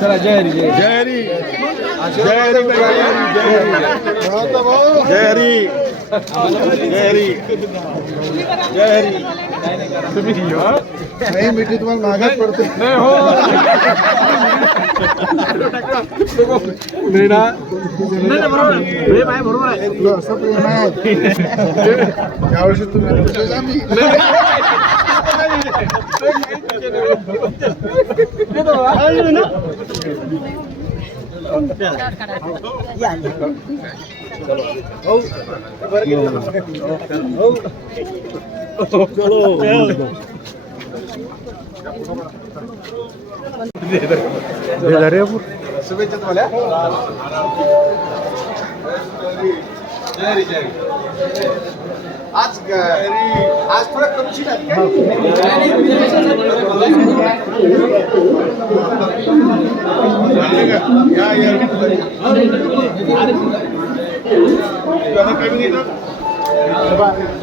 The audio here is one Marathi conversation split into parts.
चला जय हरी जय जय हरी जय हरी जय हरी जय हरी जय हरी तुम्ही नाही मिठी तुम्हाला मागात पडते नाही हो. असं आहे. यावर्षी तुम्ही जा मी शुभेच्छा तुम्हाला जय हरी जय हरी आज ग- आज थोडा कमी शीट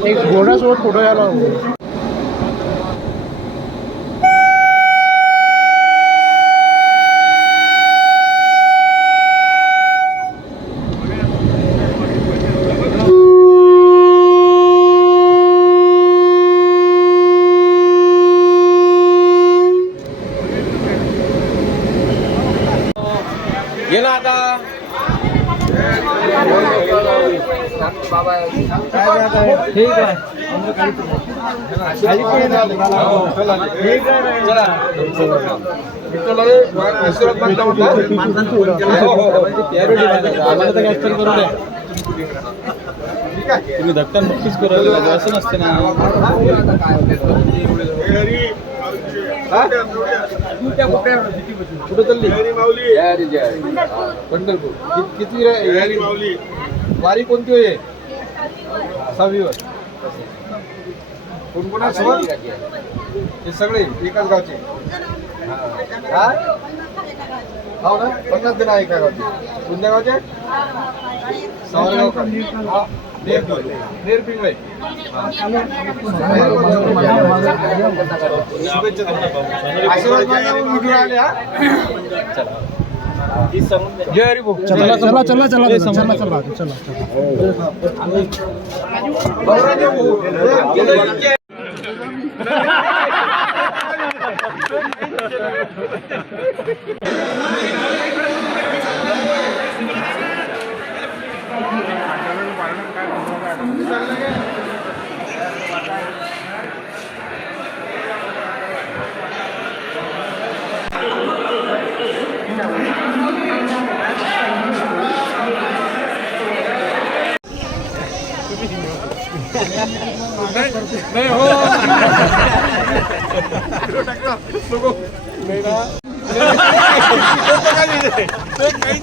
एक घोड्यासोबत फोटो घ्यायला घे ना आता. ठीक आहे. तुम्ही धक्कन नक्कीच करू असं नसते ना. कुठे चालली? पंढरपूर. कि- किती रे- वारी कोणती होय? सहावीवर. कोण कोण आहे सोबत हे सगळे एकाच गावचे. हा. हो? ना? पन्नास जण आहे एका गावचे. कोणत्या गावचे? सावरगाव का? हा. जय हरी भाऊ चला चला चला. चला चला चला चला गौरव भाऊ नाही हो